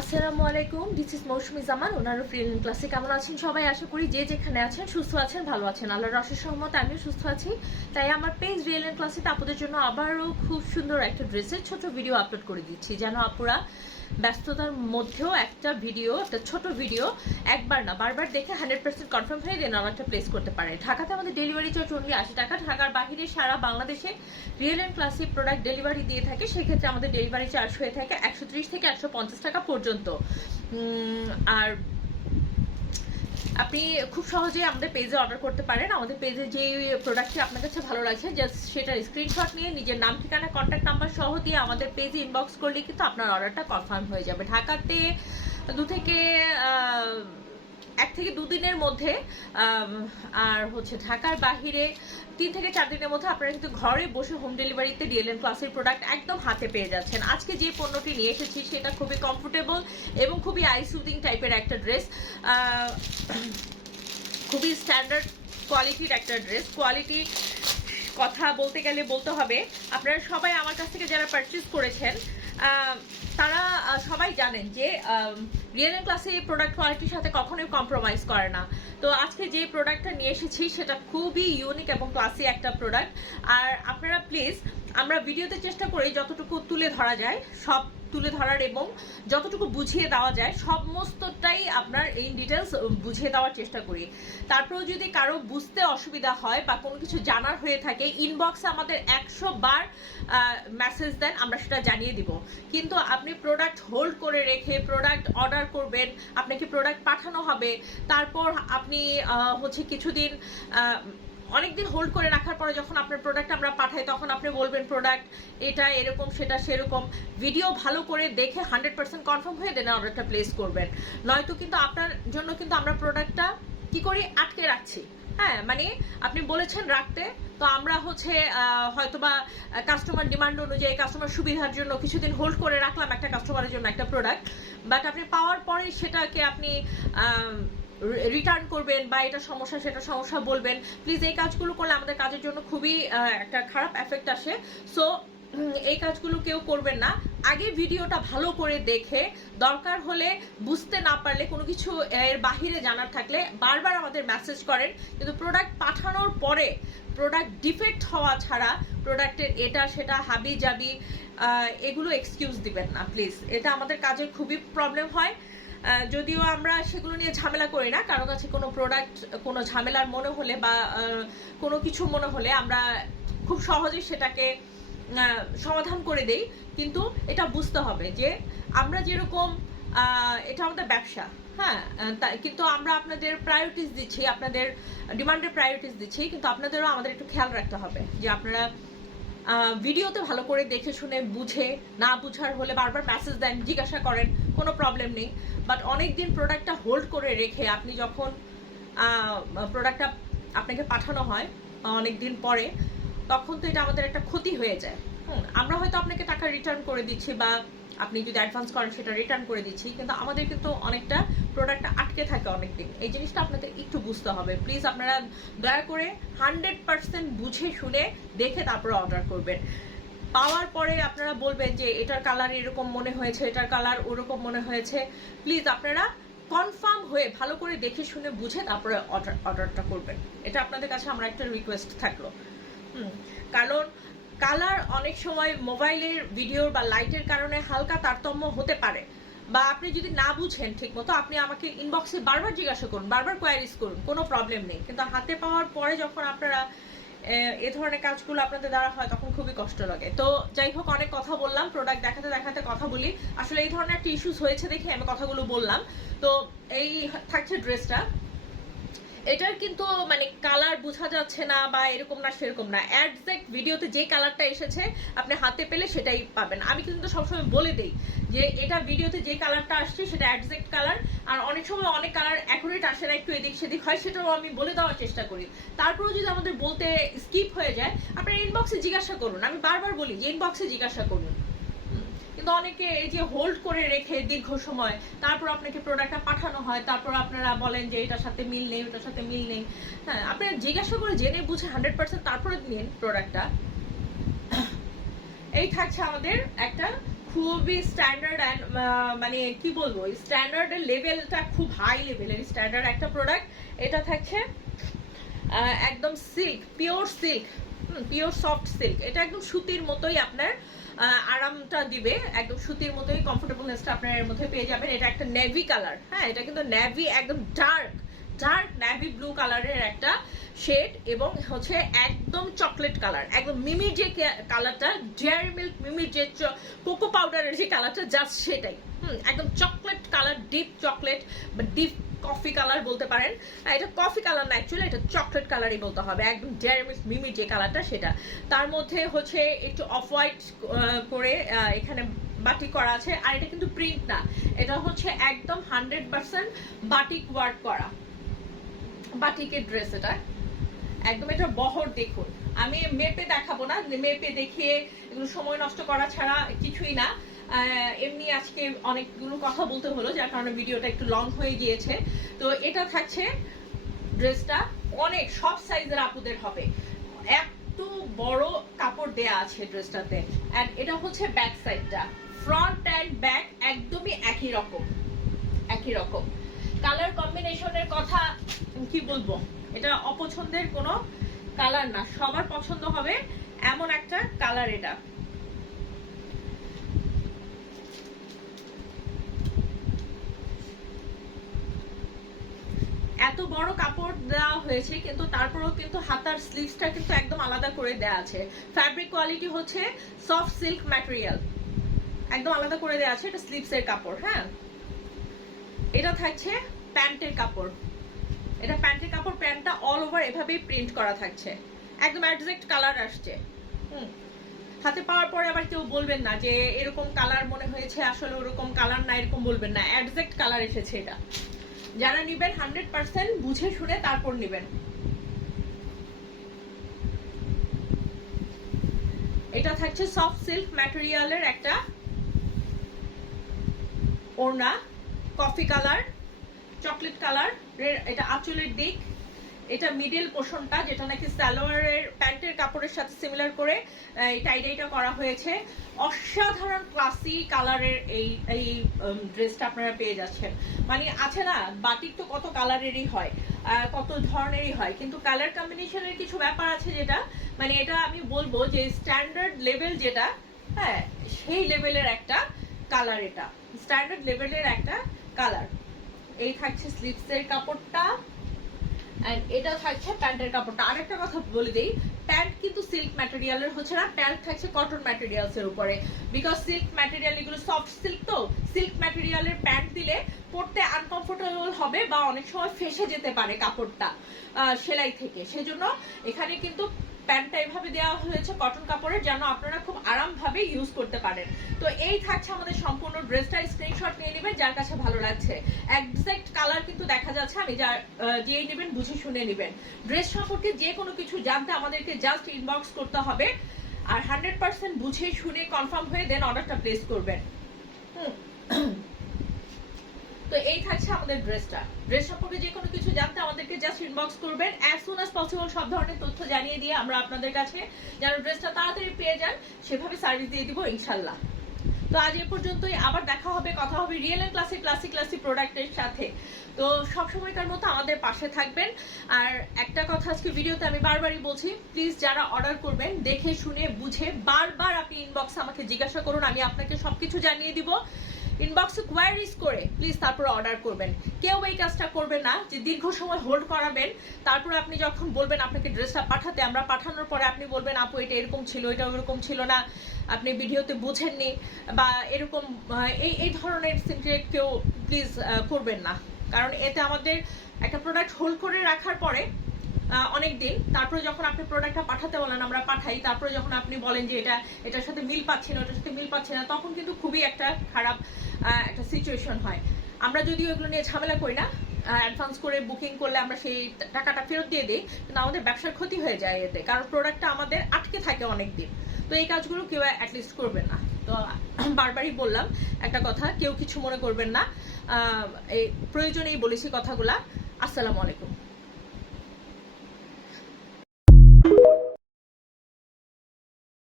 আসসালামু আলাইকুম this is Mousumi Zaman ওনার ফ্রিল ক্লাসে কেমন আছেন সবাই? আশা করি যে যেখানে আছেন, সুস্থ আছেন, ভালো আছেন। আল্লাহর রসের সহমত আমিও সুস্থ আছি। তাই আমার পেজ রিয়েল ক্লাসে আপনাদের জন্য আবারও খুব সুন্দর একটা ড্রেসের ছোট ভিডিও আপলোড করে দিচ্ছি। যেন আপুরা ব্যস্ততার মধ্যেও একটা ভিডিও একটা ছোট ভিডিও একবার না, বারবার দেখে হান্ড্রেড পার্সেন্ট কনফার্ম হয়ে দেন একটা প্লেস করতে পারে ঢাকাতে আমাদের ডেলিভারি চার্জ অনলি আশি টাকা, ঢাকার বাহিরে সারা বাংলাদেশে real and classic product delivery দিয়ে থাকে, সেক্ষেত্রে আমাদের ডেলিভারি চার্জ হয়ে থাকে একশো ত্রিশ থেকে একশো পঞ্চাশ টাকা পর্যন্ত। আর আপনি খুব সহজেই আমাদের পেজে অর্ডার করতে পারেন। আমাদের পেজে যে প্রোডাক্টটি আপনার কাছে ভালো লাগছে জাস্ট সেটার স্ক্রিনশট নিয়ে নিজের নাম, ঠিকানা কন্ট্যাক্ট নাম্বার সহ দিয়ে আমাদের পেজে ইনবক্স করলে কিন্তু আপনার অর্ডারটা কনফার্ম হয়ে যাবে। ঢাকাতে দু থেকে এক থেকে দুদিনের মধ্যে আর হচ্ছে ঢাকার বাহিরে তিন থেকে চার দিনের মধ্যে আপনারা কিন্তু ঘরে বসে হোম ডেলিভারিতে ডিএলএন ক্লাসের প্রোডাক্ট একদম হাতে পেয়ে যাচ্ছেন। আজকে যে পণ্যটি নিয়ে এসেছি, সেটা খুবই কমফোর্টেবল এবং খুবই আই সুদিং টাইপের একটা ড্রেস খুবই স্ট্যান্ডার্ড কোয়ালিটির একটা ড্রেস কোয়ালিটি কথা বলতে গেলে বলতে হবে, আপনারা সবাই আমার কাছ থেকে যারা পারচেস করেছেন সবাই জানেন যে রিয়েল ক্লাসে এই প্রোডাক্ট কোয়ালিটির সাথে কখনোই কম্প্রোমাইজ করে না। তো আজকে যে প্রোডাক্টটা নিয়ে এসেছি, সেটা খুবই ইউনিক এবং ক্লাসি একটা প্রোডাক্ট আর আপনারা প্লিজ আমরা ভিডিওতে চেষ্টা করি যতটুকু তুলে ধরা যায়, সব তুলে ধরার এবং যতটুকু বুঝিয়ে দেওয়া যায়, সমস্তটাই আপনার এই ডিটেলস বুঝিয়ে দেওয়ার চেষ্টা করি। তারপরেও যদি কারও বুঝতে অসুবিধা হয় বা কোনো কিছু জানার হয়ে থাকে ইনবক্সে আমাদের একশো বার মেসেজ দেন, আমরা সেটা জানিয়ে দিব। কিন্তু আপনি প্রোডাক্ট হোল্ড করে রেখে প্রোডাক্ট অর্ডার করবেন, আপনাকে প্রোডাক্ট পাঠানো হবে, তারপর আপনি হচ্ছে কিছুদিন অনেকদিন হোল্ড করে রাখার পরে যখন আপনার প্রোডাক্ট আমরা পাঠাই, তখন আপনি বলবেন প্রোডাক্ট এটা এরকম, সেটা সেরকম। ভিডিও ভালো করে দেখে হান্ড্রেড পার্সেন্ট কনফার্ম হয়ে দেন অর্ডারটা প্লেস করবেন। নয়তো কিন্তু আপনার জন্য কিন্তু আমরা প্রোডাক্টটা কি করি? আটকে রাখছি। হ্যাঁ মানে আপনি বলেছেন রাখতে, তো আমরা হচ্ছে হয়তোবা কাস্টমার ডিমান্ড অনুযায়ী কাস্টমার সুবিধার জন্য কিছুদিন হোল্ড করে রাখলাম একটা কাস্টমারের জন্য একটা প্রোডাক্ট বাট আপনি পাওয়ার পরে সেটাকে আপনি রিটার্ন করবেন বা এটা সমস্যা, সেটা সমস্যা বলবেন। প্লিজ এই কাজগুলো করলে আমাদের কাজের জন্য খুবই একটা খারাপ এফেক্ট আসে। সো এই কাজগুলো কেউ করবেন না। আগে ভিডিওটা ভালো করে দেখে, দরকার হলে বুঝতে না পারলে, কোনো কিছু এর বাহিরে জানার থাকলে বারবার আমাদের মেসেজ করেন। কিন্তু প্রোডাক্ট পাঠানোর পরে প্রোডাক্ট ডিফেক্ট হওয়া ছাড়া প্রোডাক্টের এটা, সেটা, হাবি জাবি এগুলো এক্সকিউজ দিবেন না প্লিজ এটা আমাদের কাজের খুবই প্রবলেম হয়। যদিও আমরা সেগুলো নিয়ে ঝামেলা করি না, কারও কাছে কোনো প্রোডাক্ট কোনো ঝামেলার মনে হলে বা কোনো কিছু মনে হলে আমরা খুব সহজেই সেটাকে সমাধান করে দেই। কিন্তু এটা বুঝতে হবে যে আমরা যেরকম এটা আমাদের ব্যবসা হ্যাঁ? কিন্তু আমরা আপনাদের প্রায়োরিটিস দিচ্ছি, আপনাদের ডিমান্ডের প্রায়োরিটিস দিচ্ছি, কিন্তু আপনাদেরও আমাদের একটু খেয়াল রাখতে হবে যে আপনারা ভিডিওতে ভালো করে দেখে শুনে বুঝে না বুঝার হলে বারবার মেসেজ দেন জিজ্ঞাসা করেন কোনো প্রবলেম নেই। বাট অনেক দিন প্রোডাক্টটা হোল্ড করে রেখে আপনি যখন প্রোডাক্টটা আপনাকে পাঠানো হয় অনেক দিন পরে তখন তো এটা আমাদের একটা ক্ষতি হয়ে যায়। হুম, আমরা হয়তো আপনাকে টাকা রিটার্ন করে দিচ্ছি বা আপনি যদি অ্যাডভান্স করেন সেটা রিটার্ন করে দিচ্ছি। কিন্তু আমাদের কিন্তু অনেকটা প্রোডাক্টটা আটকে থাকে অনেকদিন। এই জিনিসটা আপনাদের একটু বুঝতে হবে। প্লিজ আপনারা দয়া করে হান্ড্রেড পার্সেন্ট বুঝে শুনে দেখে তারপরে অর্ডার করবেন। পাওয়ার পরে আপনারা বলবেন যে এটার কালার এরকম মনে হয়েছে এটার কালার ওরকম মনে হয়েছে। প্লিজ আপনারা কনফার্ম হয়ে ভালো করে দেখে শুনে বুঝে তারপরে অর্ডার অর্ডারটা করবেন। এটা আপনাদের কাছে আমার একটা রিকোয়েস্ট থাকল। হুম, কারণ কালার অনেক সময় মোবাইলের ভিডিওর বা লাইটের কারণে হালকা তারতম্য হতে পারে। বা আপনি যদি না বুঝেন ঠিক মতো আপনি আমাকে ইনবক্সে বারবার জিজ্ঞাসা করুন, বারবার কোয়ারিজ করুন, কোনো প্রবলেম নেই। কিন্তু হাতে পাওয়ার পরে যখন আপনারা, এ ধরনের কাজগুলো আপনাদের দ্বারা হয়, তখন খুবই কষ্ট লাগে। তো যাই হোক, অনেক কথা বললাম প্রোডাক্ট দেখাতে দেখাতে কথা বলি। আসলে এই ধরনের একটা ইস্যুস হয়েছে দেখে আমি কথাগুলো বললাম। তো এই থাকছে ড্রেসটা এটার কিন্তু মানে কালার বোঝা যাচ্ছে না বা এরকম না, সেরকম না। অ্যাডজেক্ট ভিডিওতে যে কালারটা এসেছে, আপনি হাতে পেলে সেটাই পাবেন। আমি কিন্তু সবসময় বলে দিই যে, এটা ভিডিওতে যে কালারটা আসছে, সেটা অ্যাডজেক্ট কালার আর অনেক সময় অনেক কালার অ্যাকুরেট আসে না, একটু এদিক সেদিক হয়, সেটাও আমি বলে দেওয়ার চেষ্টা করি। তারপরেও যদি আমাদের বলতে স্কিপ হয়ে যায়, আপনার ইনবক্সে জিজ্ঞাসা করুন। আমি বারবার বলি যে ইনবক্সে জিজ্ঞাসা করুন। কিন্তু অনেকে এই যে হোল্ড করে রেখে দীর্ঘ সময়, তারপর আপনাকে প্রোডাক্টটা পাঠানো হয়, তারপর আপনারা বলেন যে এটার সাথে মিল নেই, ওটার সাথে মিল নেই। হ্যাঁ আপনি জিজ্ঞাসা করে জেনে বুঝে হান্ড্রেড পার্সেন্ট তারপরে নিন প্রোডাক্টটা এই থাকছে আমাদের একটা খুবই স্ট্যান্ডার্ড অ্যান্ড মানে কি বলব স্ট্যান্ডার্ডের লেভেলটা খুব হাই লেভেলের স্ট্যান্ডার্ড একটা প্রোডাক্ট এটা থাকছে একদম silk pure silk pure soft silk এটা একদম সুতির মতোই আপনার আরামটা দিবে। একদম সুতির মতোই কমফোর্টেবলনেসটা আপনার এর মধ্যে পেয়ে যাবেন। এটা একটা নেভি কালার হ্যাঁ? এটা কিন্তু নেভি একদম ডার্ক ডার্ক নেভি ব্লু কালারের একটা শেড এবং হচ্ছে একদম চকলেট কালার একদম মিমি যে কালারটা ডেয়ারি মিল্ক মিমি যে কোকো পাউডারের যে কালারটা জাস্ট সেটাই। হুম, একদম চকলেট কালার ডিপ চকলেট বা ডিপ কফি কালার বলতে পারেন। আহ, এটা কফি কালার না অ্যাকচুয়ালি এটা চকলেট কালারই বলতে হবে। একদম ডেয়ারি মিল্ক মিমির যে কালারটা সেটা। তার মধ্যে হচ্ছে একটু অফ হোয়াইট করে এখানে বাটিক করা আছে। আর এটা কিন্তু প্রিন্ট না। এটা হচ্ছে একদম হান্ড্রেড পার্সেন্ট বাটিক ওয়ার্ক করা। বাটিকের ড্রেস এটা। একদম এটা বহর দেখুন। আমি মেপে দেখাবো না। মেপে দেখিয়ে এগুলো সময় নষ্ট করা ছাড়া কিছুই না। এমনি আজকে অনেকগুলো কথা বলতে হলো, যার কারণে ভিডিওটা একটু লং হয়ে গিয়েছে। তো এটা থাকছে ড্রেসটা অনেক, সব সাইজের আপুদের হবে। এত বড় কাপড় দেয়া আছে ড্রেসটাতে এন্ড এটা হচ্ছে ব্যাক সাইডটা ফ্রন্ট অ্যান্ড ব্যাক একদমই একই রকম। একই রকম। কালার কম্বিনেশনের কথা কি বলব? এটা অপছন্দের কোনো কালার না। সবার পছন্দ হবে এমন একটা কালার এটা। এত বড় কাপড় দেওয়া হয়েছে, কিন্তু তারপরেও কিন্তু হাতার স্লিভসটা কিন্তু একদম আলাদা করে দেওয়া আছে। ফ্যাব্রিক কোয়ালিটি হচ্ছে সফট সিল্ক ম্যাটেরিয়াল একদম আলাদা করে দেওয়া আছে, এটা স্লিভসের কাপড় হ্যাঁ? এটা থাকছে প্যান্টের কাপড়। এটা প্যান্টের কাপড়, প্যান্টটা অল ওভার এভাবেই প্রিন্ট করা থাকছে। একদম অ্যাডজেক্ট কালার আসছে। হুম। হাতে পাওয়ার পরে আবার কেউ বলবেন না যে এরকম কালার মনে হয়েছে, আসলে ওরকম কালার না, এরকম বলবেন না। অ্যাডজেক্ট কালার এসেছে এটা। যারা নিবেন হান্ড্রেড পার্সেন্ট বুঝে শুনে তারপর নিবেন। এটা থাকছে সফট সিল্ক ম্যাটেরিয়ালের একটা ওড়না কফি কালার চকলেট কালার এটা আঁচলের দিক। এটা মিডল পোর্শনটা যেটা নাকি সালোয়ারের প্যান্টের কাপড়ের সাথে সিমিলার করে এই টাইডাইটা করা হয়েছে। অসাধারণ ক্লাসি কালারের এই এই ড্রেসটা আপনারা পেয়ে যাচ্ছেন। মানে আছে না বাটিক তো কত কালারেরই হয় কত ধরনেরই হয়, কিন্তু কালার কম্বিনেশনের কিছু ব্যাপার আছে যেটা মানে এটা আমি বলব যে স্ট্যান্ডার্ড লেভেল যেটা হ্যাঁ সেই লেভেলের একটা কালার এটা। স্ট্যান্ডার্ড লেভেলের একটা কালার এই থাকছে স্লিভসের কাপড়টা এন্ড এটা থাকছে প্যান্টের কাপড়টা। আরেকটা কথা বলে দিই, প্যান্ট কিন্তু সিল্ক ম্যাটেরিয়ালের হচ্ছে না, প্যান্ট থাকছে কটন ম্যাটেরিয়ালস এর উপরে। বিকজ সিল্ক ম্যাটেরিয়াল এগুলো সফট সিল্ক তো সিল্ক ম্যাটেরিয়ালের প্যান্ট দিলে পড়তে আনকমফোর্টেবল হবে বা অনেক সময় ফেসে যেতে পারে কাপড়টা সেলাই থেকে। সেজন্য এখানে কিন্তু প্যান্টটা এভাবে দেওয়া হয়েছে কটন কাপড়ের, যেন আপনারা খুব আরামভাবে ইউজ করতে পারেন। তো এই থাকছে আমাদের সম্পূর্ণ ড্রেসটা স্ক্রিনশট নিয়ে নেবেন, যার কাছে ভালো লাগছে। একজ্যাক্ট কালার কিন্তু দেখা যাচ্ছে, আমি যা দিয়েই নেবেন বুঝে শুনে নেবেন। ড্রেস সম্পর্কে যে কোনো কিছু জানতে আমাদেরকে জাস্ট ইনবক্স করতে হবে। আর হান্ড্রেড পার্সেন্ট বুঝে শুনে কনফার্ম হয়ে দেন অর্ডারটা প্লেস করবেন। হুম। তো এই থাকছে আমাদের ড্রেসটা। ড্রেস সম্পর্কে যে কোনো কিছু জানতে আমাদেরকে জাস্ট ইনবক্স করবেন। অ্যাজ সুন অ্যাজ পসিবল সব ধরনের তথ্য জানিয়ে দিয়ে আমরা আপনাদের কাছে যেন ড্রেসটা তাড়াতাড়ি পেয়ে যান, সেভাবে সার্ভিস দিয়ে দিব ইনশাল্লাহ। তো আজ এ পর্যন্তই। আবার দেখা হবে, কথা হবে real and classic classic classic প্রোডাক্টের সাথে। তো সব সময়কার মতো আমাদের পাশে থাকবেন। আর একটা কথা আজকে ভিডিওতে আমি বারবারই বলছি প্লিজ যারা অর্ডার করবেন, দেখে, শুনে, বুঝে, বারবার আপনি ইনবক্সে আমাকে জিজ্ঞাসা করুন, আমি আপনাকে সবকিছু জানিয়ে দিব। ইনবক্সে কোয়ারিজ করে প্লিজ তারপরে অর্ডার করবেন। কেউ এই কাজটা করবেন না, যে দীর্ঘ সময় হোল্ড করাবেন, তারপর আপনি যখন বলবেন আপনাকে ড্রেসটা পাঠাতে, আমরা পাঠানোর পরে আপনি বলবেন, আপু, এটা এরকম ছিল, এটা ওরকম ছিল না, আপনি ভিডিওতে বুঝেননি। বা এরকম এই এই ধরনের সিনক্রেট কেউ প্লিজ করবেন না। কারণ এতে আমাদের একটা প্রোডাক্ট হোল্ড করে রাখার পরে অনেক দিন। তারপরে যখন আপনি প্রোডাক্টটা পাঠাতে বলেন, আমরা পাঠাই। তারপরে যখন আপনি বলেন যে এটা, এটার সাথে মিল পাচ্ছে না, ওটার সাথে মিল পাচ্ছে না, তখন কিন্তু খুবই একটা খারাপ একটা সিচুয়েশন হয়। আমরা যদিও এগুলো নিয়ে ঝামেলা করি না অ্যাডভান্স করে বুকিং করলে আমরা সেই টাকাটা ফেরত দিয়ে দিই, কিন্তু আমাদের ব্যবসার ক্ষতি হয়ে যায় এতে, কারণ প্রোডাক্টটা আমাদের আটকে থাকে অনেক দিন তো এই কাজগুলো কেউ অ্যাটলিস্ট করবেন না। তো বারবারই বললাম একটা কথা, কেউ কিছু মনে করবেন না। এই প্রয়োজনেই বলেছি কথাগুলা। আসসালামু আলাইকুম।